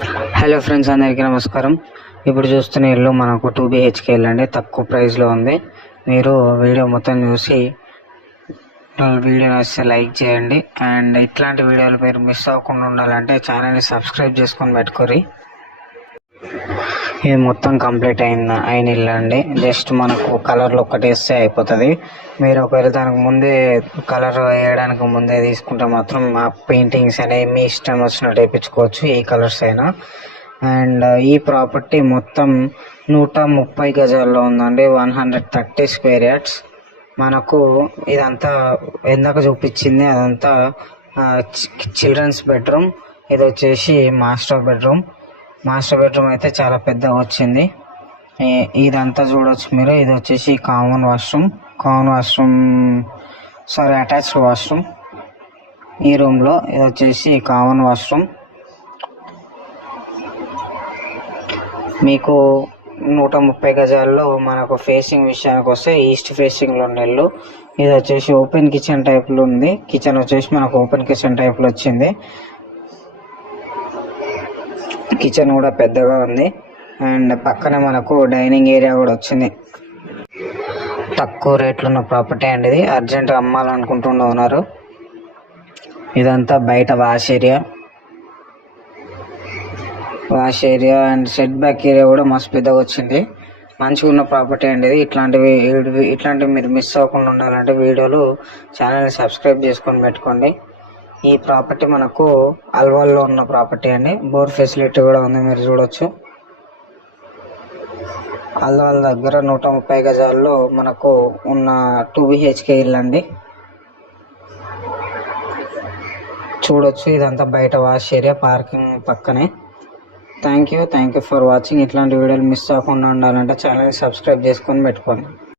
Hello friends, అందరికీ నమస్కారం. ఇప్పుడు చూస్తున్న ఇల్లు మనకు 2 BHK ఇల్లు అండి. తక్కువ ప్రైస్లో ఉంది. మీరు వీడియో మొత్తం చూసి వీడియో నచ్చితే లైక్ చేయండి. అండ్ ఇట్లాంటి వీడియోలు మీరు మిస్ అవ్వకుండా ఉండాలంటే ఛానల్ని సబ్స్క్రైబ్ చేసుకొని పెట్టుకోరి. ఇది మొత్తం కంప్లీట్ అయిన ఇల్లు అండి. జస్ట్ మనకు కలర్లు ఒక్కటి వేస్తే అయిపోతుంది. మీరు ఒకవేళ దానికి ముందే కలర్ వేయడానికి ముందే తీసుకుంటే మాత్రం ఆ పెయింటింగ్స్ అనేవి మీ ఇష్టం వచ్చినట్టు వేయించుకోవచ్చు, ఏ కలర్స్ అయినా. అండ్ ఈ ప్రాపర్టీ మొత్తం 130 గజాల్లో ఉందండి. 130 స్క్వేర్ యార్డ్స్. మనకు ఇదంతా ఎందాక చూపించింది అదంతా చిల్డ్రన్స్ బెడ్రూమ్. ఇది వచ్చేసి మాస్టర్ బెడ్రూమ్ అయితే చాలా పెద్దగా వచ్చింది. ఇదంతా చూడవచ్చు మీరు. ఇది వచ్చేసి కామన్ వాష్రూమ్ అటాచ్డ్ వాష్రూమ్. ఈ రూమ్లో ఇది వచ్చేసి కామన్ వాష్రూమ్. మీకు 130 గజాల్లో మనకు ఫేసింగ్ విషయానికి వస్తే ఈస్ట్ ఫేసింగ్లో ఉన్న ఇల్లు. ఇది వచ్చేసి ఓపెన్ కిచెన్ టైప్లో ఉంది. కిచెన్ వచ్చేసి మనకు ఓపెన్ కిచెన్ టైప్లో వచ్చింది. కిచెన్ కూడా పెద్దగా ఉంది. అండ్ పక్కన మనకు డైనింగ్ ఏరియా కూడా వచ్చింది. తక్కువ రేట్లో ఉన్న ప్రాపర్టీ అండి. ఇది అర్జెంట్ అమ్మాలనుకుంటుండే ఉన్నారు. ఇదంతా బయట wash area and set back area కూడా మస్తు పెద్దగా వచ్చింది. మంచిగా ఉన్న ప్రాపర్టీ అండి ఇది. ఇట్లాంటివి మీరు మిస్ అవ్వకుండా ఉండాలంటే వీడియోలు ఛానల్ని సబ్స్క్రైబ్ చేసుకొని పెట్టుకోండి. ఈ ప్రాపర్టీ మనకు అల్వాల్లో ఉన్న ప్రాపర్టీ అండి. బోర్ ఫెసిలిటీ కూడా ఉంది, మీరు చూడొచ్చు. అల్వాల్ దగ్గర 130 గజాల్లో మనకు ఉన్న 2 BHK ఇల్లు అండి. చూడొచ్చు. ఇదంతా బయట వాష్ ఏరియా, పార్కింగ్ పక్కనే. Thank you for watching. ఇట్లాంటి వీడియోలు మిస్ అవ్వకుండా ఉండాలంటే ఛానల్ని సబ్స్క్రైబ్ చేసుకొని పెట్టుకోండి.